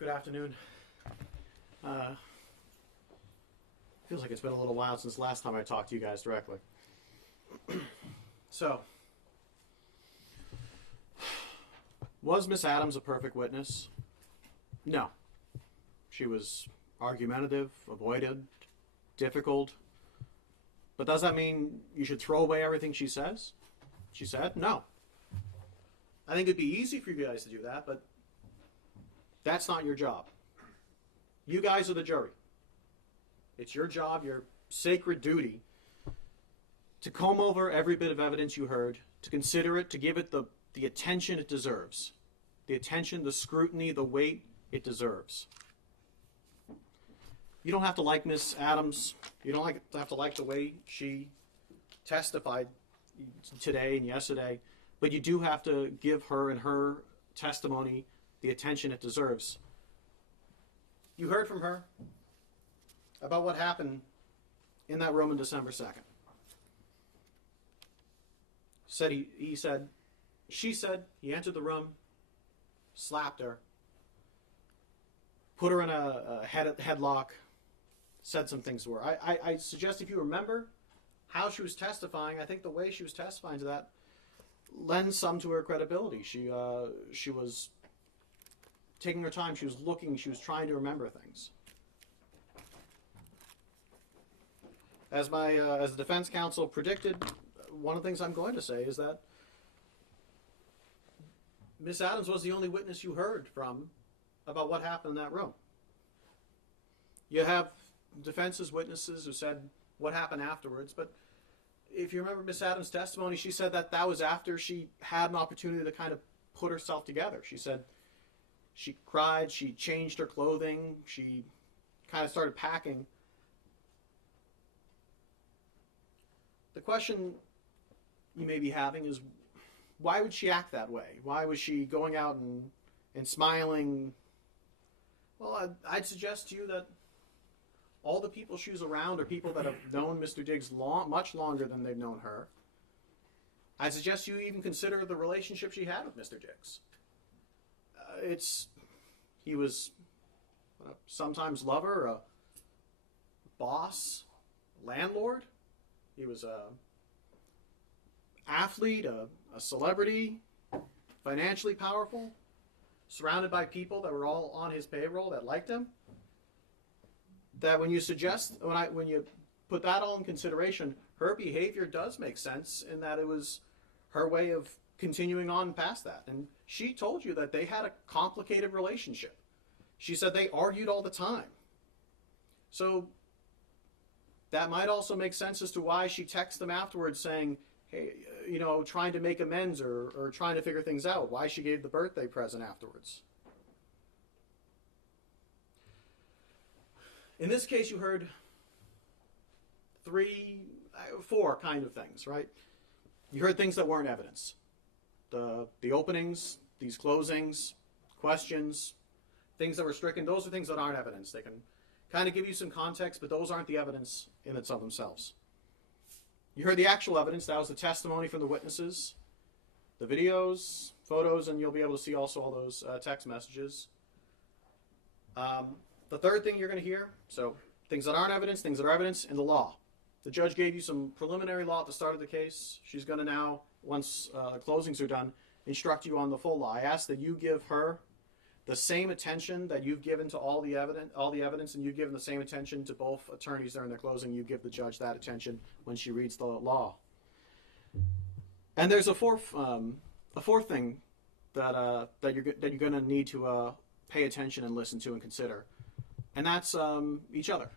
Good afternoon. Feels like it's been a little while since last time I talked to you guys directly. So, was Miss Adams a perfect witness? No. She was argumentative, avoided, difficult. But does that mean you should throw away everything she says? She said? No. I think it'd be easy for you guys to do that, but that's not your job. You guys are the jury. It's your job, your sacred duty, to comb over every bit of evidence you heard, to consider it, to give it the attention it deserves. The attention, the scrutiny, the weight it deserves. You don't have to like Miss Adams. You don't have to like the way she testified today and yesterday, but you do have to give her and her testimony the attention it deserves. You heard from her about what happened in that room on December 2nd. She said he entered the room, slapped her, put her in a headlock, said some things to her. I suggest if you remember how she was testifying, I think the way she was testifying to that lends some to her credibility. She was taking her time. She was looking. She was trying to remember things. As the defense counsel predicted, one of the things I'm going to say is that Miss Adams was the only witness you heard from about what happened in that room. You have defense's witnesses who said what happened afterwards, but if you remember Miss Adams' testimony, she said that was after she had an opportunity to kind of put herself together. She said she cried, she changed her clothing, she kind of started packing. The question you may be having is, why would she act that way? Why was she going out and smiling? Well, I'd suggest to you that all the people she was around are people that have known Mr. Diggs much longer than they've known her. I'd suggest you even consider the relationship she had with Mr. Diggs. He was sometimes lover, a boss, landlord. He was a athlete, a celebrity, financially powerful, surrounded by people that were all on his payroll that liked him. That when you put that all in consideration, her behavior does make sense in that it was her way of continuing on past that. And she told you that they had a complicated relationship. She said they argued all the time. So that might also make sense as to why she texted them afterwards saying, hey, trying to make amends or trying to figure things out, why she gave the birthday present afterwards. In this case, you heard 4 kind of things, right? You heard things that weren't evidence. The openings, these closings, questions, things that were stricken, those are things that aren't evidence. They can kind of give you some context, but those aren't the evidence in and of themselves. You heard the actual evidence. That was the testimony from the witnesses, the videos, photos, and you'll be able to see also all those text messages. The third thing you're going to hear, so things that aren't evidence, things that are evidence, and the law. The judge gave you some preliminary law at the start of the case. She's going to now, once the closings are done, instruct you on the full law. I ask that you give her the same attention that you've given to all the evidence, and you've given the same attention to both attorneys during their closing. You give the judge that attention when she reads the law. And there's a fourth thing that you're going to need to pay attention and listen to and consider, and that's each other.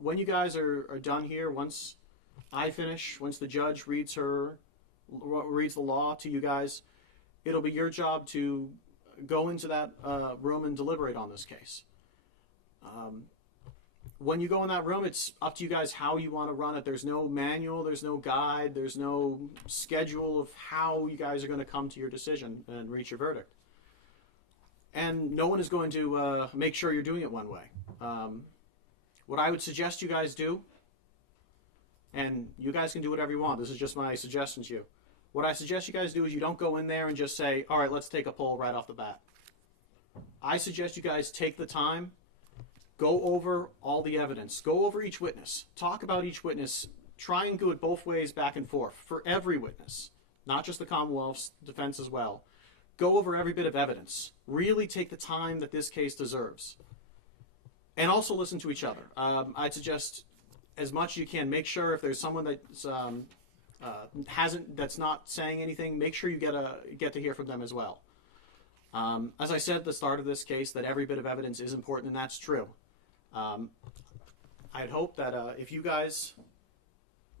When you guys are done here, once I finish, once the judge reads the law to you guys, it'll be your job to go into that room and deliberate on this case. When you go in that room, it's up to you guys how you want to run it. There's no manual, there's no guide, there's no schedule of how you guys are going to come to your decision and reach your verdict. And no one is going to make sure you're doing it one way. What I would suggest you guys do, and you guys can do whatever you want, this is just my suggestion to you. What I suggest you guys do is you don't go in there and just say, all right, let's take a poll right off the bat. I suggest you guys take the time, go over all the evidence, go over each witness, talk about each witness, try and do it both ways, back and forth, for every witness, not just the Commonwealth's defense as well. Go over every bit of evidence. Really take the time that this case deserves. And also listen to each other. I'd suggest as much as you can, make sure if there's someone that's that's not saying anything, make sure you get to hear from them as well. As I said at the start of this case, that every bit of evidence is important, and that's true. I'd hope that if you guys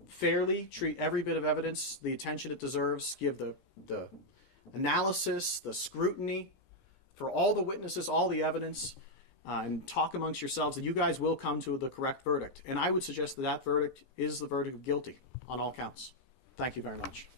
fairly treat every bit of evidence the attention it deserves, give the analysis, the scrutiny for all the witnesses, all the evidence, and talk amongst yourselves, that you guys will come to the correct verdict. And I would suggest that that verdict is the verdict of guilty on all counts. Thank you very much.